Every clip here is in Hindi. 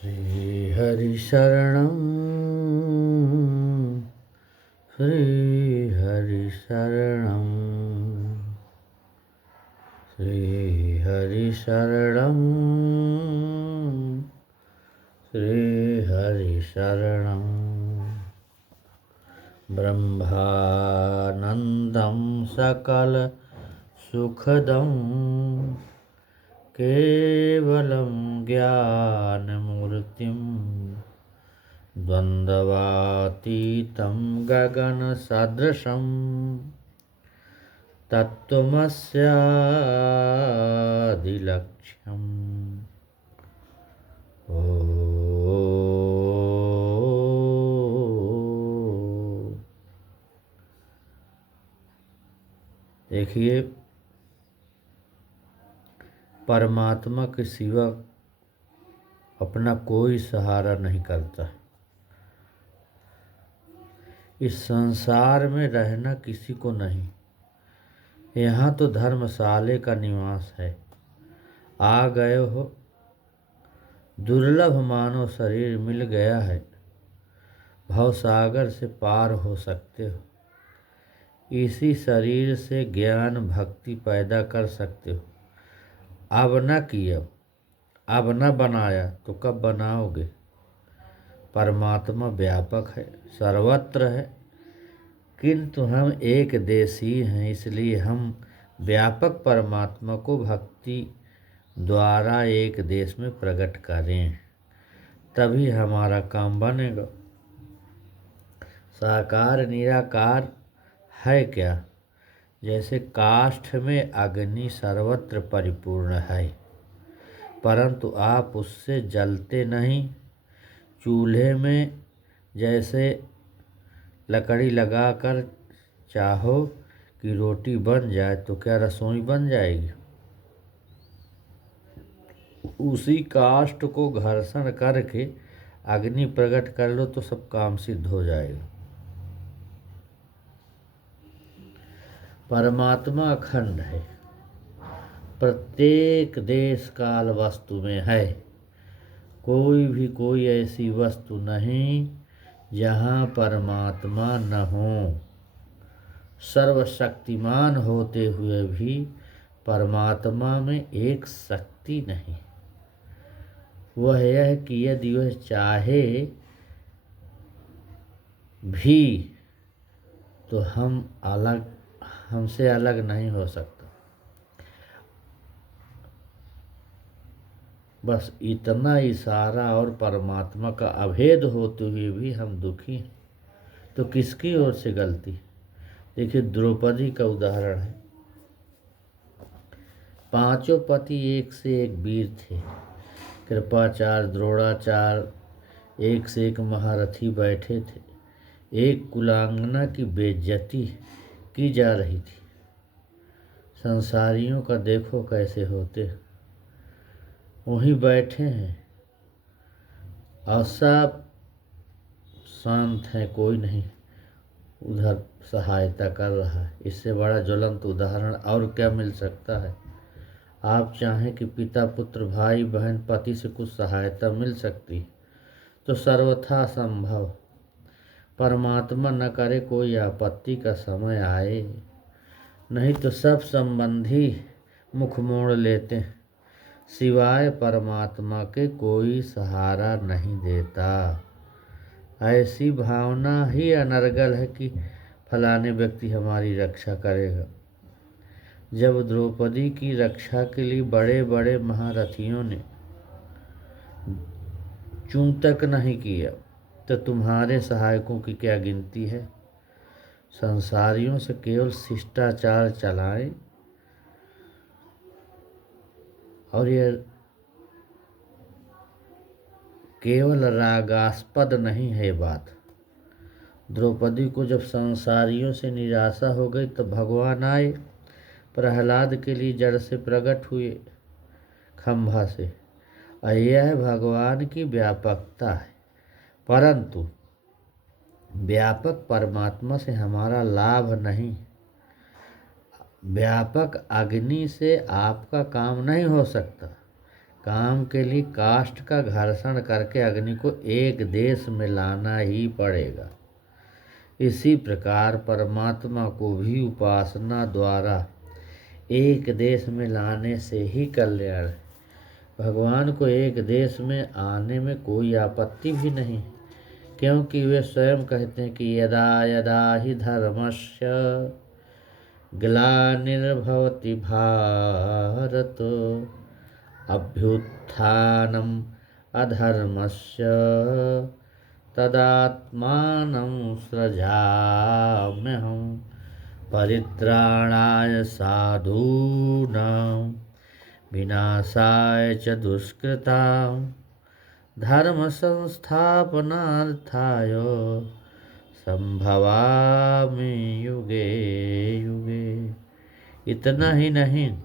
श्रीहरि शरणं श्रीहरि शरणं श्रीहरि शरणं श्रीहरि शरणं ब्रह्मानन्दं सकलसुखदं केवलं ज्ञानमूर्तिं द्वन्द्वातीतं गगनसदृशं तत्त्वमस्यादिलक्ष्यम्। ओ देखिए, परमात्मा के सिवा अपना कोई सहारा नहीं करता। इस संसार में रहना किसी को नहीं। यहाँ तो धर्मशाले का निवास है। आ गए हो, दुर्लभ मानव शरीर मिल गया है, भवसागर से पार हो सकते हो। इसी शरीर से ज्ञान भक्ति पैदा कर सकते हो। अब न किया, अब न बनाया तो कब बनाओगे। परमात्मा व्यापक है, सर्वत्र है, किंतु हम एक देशी हैं, इसलिए हम व्यापक परमात्मा को भक्ति द्वारा एक देश में प्रकट करें, तभी हमारा काम बनेगा। साकार निराकार है क्या? जैसे काष्ठ में अग्नि सर्वत्र परिपूर्ण है, परंतु आप उससे जलते नहीं। चूल्हे में जैसे लकड़ी लगाकर चाहो कि रोटी बन जाए तो क्या रसोई बन जाएगी? उसी काष्ठ को घर्षण करके अग्नि प्रकट कर लो तो सब काम सिद्ध हो जाएगा। परमात्मा अखंड है, प्रत्येक देश काल वस्तु में है। कोई ऐसी वस्तु नहीं जहाँ परमात्मा न हो। सर्वशक्तिमान होते हुए भी परमात्मा में एक शक्ति नहीं। वह यह कि यदि वह चाहे भी तो हमसे अलग नहीं हो सकता। बस इतना इशारा और परमात्मा का अभेद होते हुए भी हम दुखी हैं, तो किसकी ओर से गलती? देखिए, द्रौपदी का उदाहरण है। पांचों पति एक से एक वीर थे। कृपाचार्य, द्रोणाचार्य, एक से एक महारथी बैठे थे। एक कुलांगना की बेइज्जती की जा रही थी। संसारियों का देखो कैसे होते, वहीं बैठे हैं और सब शांत हैं, कोई नहीं उधर सहायता कर रहा है। इससे बड़ा ज्वलंत उदाहरण और क्या मिल सकता है? आप चाहें कि पिता पुत्र भाई बहन पति से कुछ सहायता मिल सकती तो सर्वथा संभव। परमात्मा न करे कोई आपत्ति का समय आए, नहीं तो सब संबंधी मुख मोड़ लेते हैं। सिवाय परमात्मा के कोई सहारा नहीं देता। ऐसी भावना ही अनर्गल है कि फलाने व्यक्ति हमारी रक्षा करेगा। जब द्रौपदी की रक्षा के लिए बड़े बड़े महारथियों ने चूं तक नहीं किया तो तुम्हारे सहायकों की क्या गिनती है? संसारियों से केवल शिष्टाचार चलाएं और यह केवल रागास्पद नहीं है बात। द्रौपदी को जब संसारियों से निराशा हो गई तो भगवान आए, प्रहलाद के लिए जड़ से प्रकट हुए, खंभा से। यह भगवान की व्यापकता है, परंतु व्यापक परमात्मा से हमारा लाभ नहीं। व्यापक अग्नि से आपका काम नहीं हो सकता, काम के लिए काष्ठ का घर्षण करके अग्नि को एक देश में लाना ही पड़ेगा। इसी प्रकार परमात्मा को भी उपासना द्वारा एक देश में लाने से ही कल्याण है। भगवान को एक देश में आने में कोई आपत्ति भी नहीं, क्योंकि वे स्वयं कहते हैं कि यदा यदा ही धर्मस्य ग्लानिर्भवति भारत अभ्युत्थानम् अधर्मस्य तदात्मानं सृजाम्यहं परित्राणाय साधूनां विनाशाय च दुष्कृतां धर्म संस्थापनार्थाय संभवामि युगे युगे। इतना ही नहीं,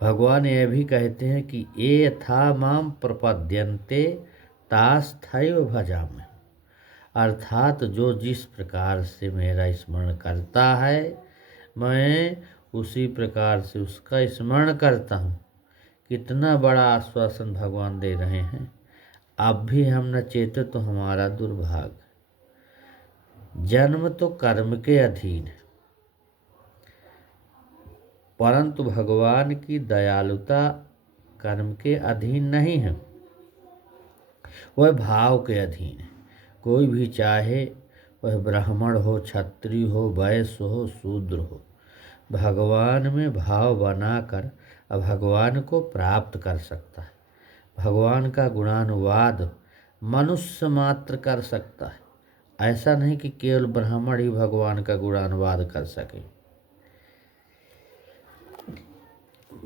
भगवान यह भी कहते हैं कि ये यथा माम प्रपद्यन्ते तास्थैव भजामि, अर्थात जो जिस प्रकार से मेरा स्मरण करता है मैं उसी प्रकार से उसका स्मरण करता हूँ। कितना बड़ा आश्वासन भगवान दे रहे हैं। अब भी हम न चेते तो हमारा दुर्भाग्य। जन्म तो कर्म के अधीन है, परंतु भगवान की दयालुता कर्म के अधीन नहीं है, वह भाव के अधीन है। कोई भी चाहे वह ब्राह्मण हो, क्षत्रिय हो, वैश्य हो, शूद्र हो, भगवान में भाव बनाकर भगवान को प्राप्त कर सकता है। भगवान का गुणानुवाद मनुष्य मात्र कर सकता है। ऐसा नहीं कि केवल ब्राह्मण ही भगवान का गुणानुवाद कर सके।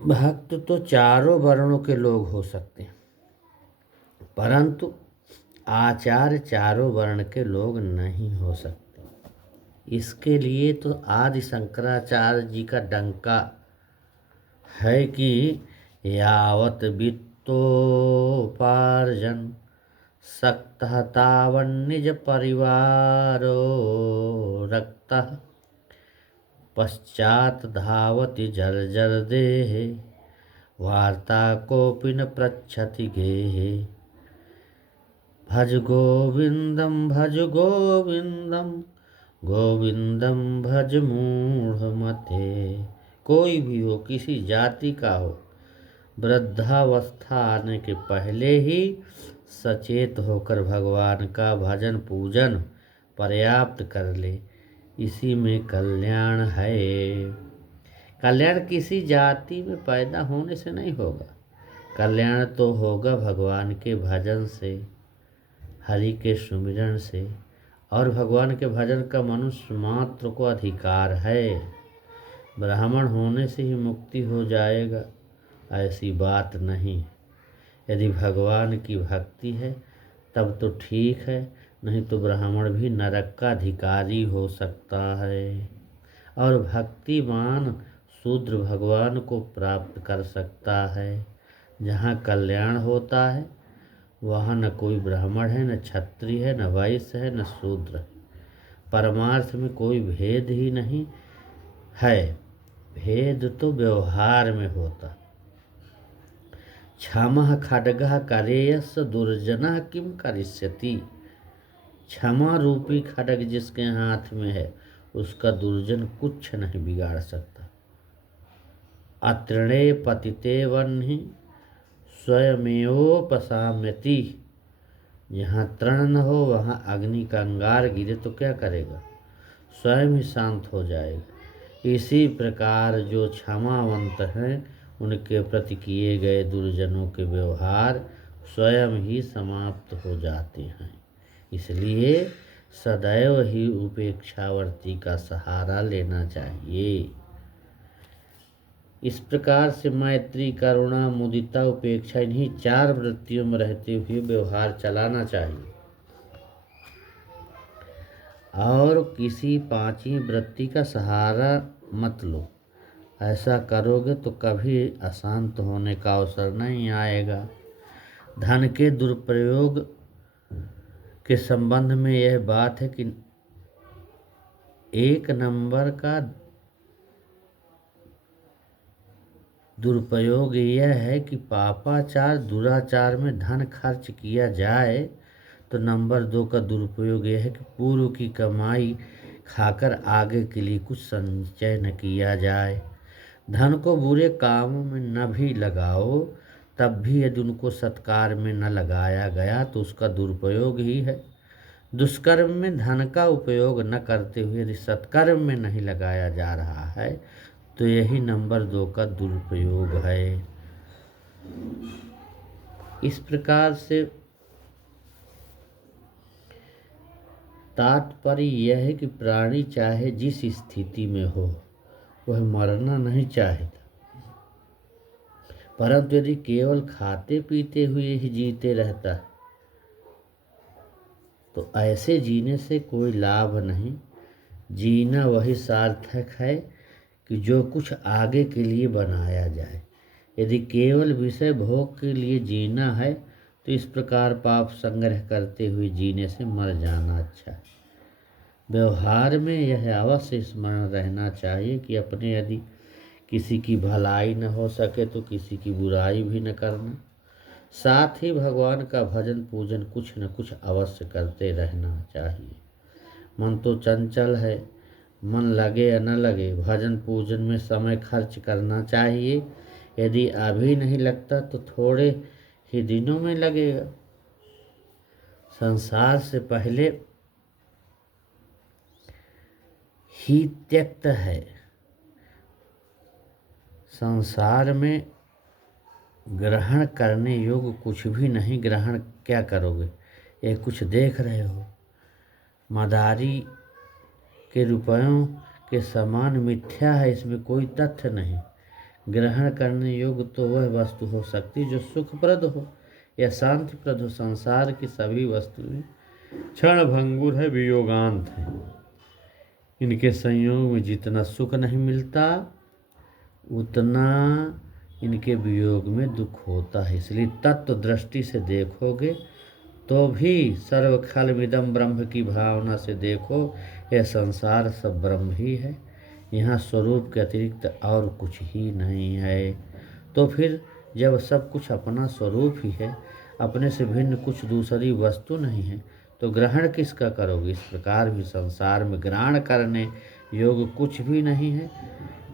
भक्त तो चारों वर्णों के लोग हो सकते हैं, परंतु आचार्य चारों वर्ण के लोग नहीं हो सकते। इसके लिए तो आदि शंकराचार्य जी का डंका है कि यावत वित्तोपार्जन सक्तः तावन्निज परिवारो रक्तः पश्चात धावति जर्जर देहे वार्ता कोपि न पृच्छति गेहे भज गोविंदम गोविंदम भज मूढ़ मते। कोई भी हो, किसी जाति का हो, वृद्धावस्था आने के पहले ही सचेत होकर भगवान का भजन पूजन पर्याप्त कर ले, इसी में कल्याण है। कल्याण किसी जाति में पैदा होने से नहीं होगा, कल्याण तो होगा भगवान के भजन से, हरि के सुमिरन से। और भगवान के भजन का मनुष्य मात्र को अधिकार है। ब्राह्मण होने से ही मुक्ति हो जाएगा ऐसी बात नहीं। यदि भगवान की भक्ति है तब तो ठीक है, नहीं तो ब्राह्मण भी नरक का अधिकारी हो सकता है। और भक्तिमान शूद्र भगवान को प्राप्त कर सकता है। जहाँ कल्याण होता है वहाँ न कोई ब्राह्मण है, न क्षत्रिय है, न वैश्य है, न शूद्र है। परमार्थ में कोई भेद ही नहीं है, भेद तो व्यवहार में होता। क्षमा खड्गः करेयस दुर्जनः किम करिष्यति। क्षमा रूपी खड्ग जिसके हाथ में है उसका दुर्जन कुछ नहीं बिगाड़ सकता। अतृणे पतिते वह्नि स्वयमेवोपशाम्यति। जहाँ तृण न हो वहाँ अग्नि का अंगार गिरे तो क्या करेगा, स्वयं ही शांत हो जाएगा। इसी प्रकार जो क्षमावंत हैं उनके प्रति किए गए दुर्जनों के व्यवहार स्वयं ही समाप्त हो जाते हैं। इसलिए सदैव ही उपेक्षावर्ती का सहारा लेना चाहिए। इस प्रकार से मैत्री, करुणा, मुदिता, उपेक्षा, इन्हीं 4 वृत्तियों में रहते हुए व्यवहार चलाना चाहिए। और किसी 5वीं वृत्ति का सहारा मत लो। ऐसा करोगे तो कभी अशांत होने का अवसर नहीं आएगा। धन के दुरुपयोग के संबंध में यह बात है कि 1 नंबर का दुरुपयोग यह है कि पापाचार दुराचार में धन खर्च किया जाए। तो नंबर 2 का दुरुपयोग यह है कि पूर्व की कमाई खाकर आगे के लिए कुछ संचय न किया जाए। धन को बुरे कामों में न भी लगाओ, तब भी यदि उनको सत्कार में न लगाया गया तो उसका दुरुपयोग ही है। दुष्कर्म में धन का उपयोग न करते हुए यदि सत्कर्म में नहीं लगाया जा रहा है तो यही नंबर 2 का दुरुपयोग है। इस प्रकार से तात्पर्य यह है कि प्राणी चाहे जिस स्थिति में हो वह मरना नहीं चाहता, परंतु यदि केवल खाते पीते हुए ही जीते रहता है तो ऐसे जीने से कोई लाभ नहीं। जीना वही सार्थक है कि जो कुछ आगे के लिए बनाया जाए। यदि केवल विषय भोग के लिए जीना है तो इस प्रकार पाप संग्रह करते हुए जीने से मर जाना अच्छा है। व्यवहार में यह अवश्य स्मरण रहना चाहिए कि अपने यदि किसी की भलाई न हो सके तो किसी की बुराई भी न करना। साथ ही भगवान का भजन पूजन कुछ न कुछ अवश्य करते रहना चाहिए। मन तो चंचल है, मन लगे या न लगे भजन पूजन में समय खर्च करना चाहिए। यदि अभी नहीं लगता तो थोड़े ही दिनों में लगेगा। संसार से पहले ही त्यक्त है। संसार में ग्रहण करने योग्य कुछ भी नहीं। ग्रहण क्या करोगे? ये कुछ देख रहे हो, मदारी के रुपयों के समान मिथ्या है, इसमें कोई तथ्य नहीं। ग्रहण करने योग्य तो वह वस्तु हो सकती जो सुखप्रद हो या शांतिप्रद हो। संसार की सभी वस्तुएं क्षण भंगुर है, वियोगांत है। इनके संयोग में जितना सुख नहीं मिलता उतना इनके वियोग में दुख होता है। इसलिए तत्व दृष्टि से देखोगे तो भी सर्वखलमिदं ब्रह्म की भावना से देखो, यह संसार सब ब्रह्म ही है। यहाँ स्वरूप के अतिरिक्त और कुछ ही नहीं है। तो फिर जब सब कुछ अपना स्वरूप ही है, अपने से भिन्न कुछ दूसरी वस्तु नहीं है, तो ग्रहण किसका करोगे? इस प्रकार भी संसार में ग्रहण करने योग्य कुछ भी नहीं है।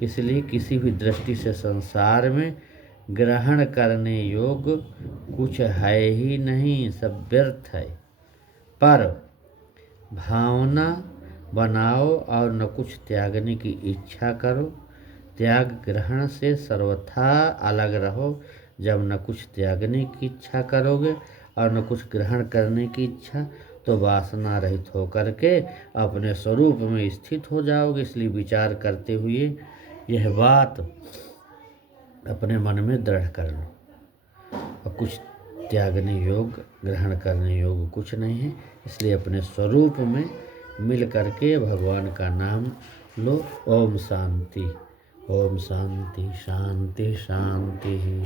इसलिए किसी भी दृष्टि से संसार में ग्रहण करने योग्य कुछ है ही नहीं, सब व्यर्थ है। पर भावना बनाओ और न कुछ त्यागने की इच्छा करो। त्याग ग्रहण से सर्वथा अलग रहो। जब न कुछ त्यागने की इच्छा करोगे और न कुछ ग्रहण करने की इच्छा, तो वासना रहित होकर के अपने स्वरूप में स्थित हो जाओगे। इसलिए विचार करते हुए यह बात अपने मन में दृढ़ कर लो। और कुछ त्यागने योग्य ग्रहण करने योग्य कुछ नहीं है। इसलिए अपने स्वरूप में मिल करके भगवान का नाम लो। ओम शांति, ओम शांति, शांति शांति।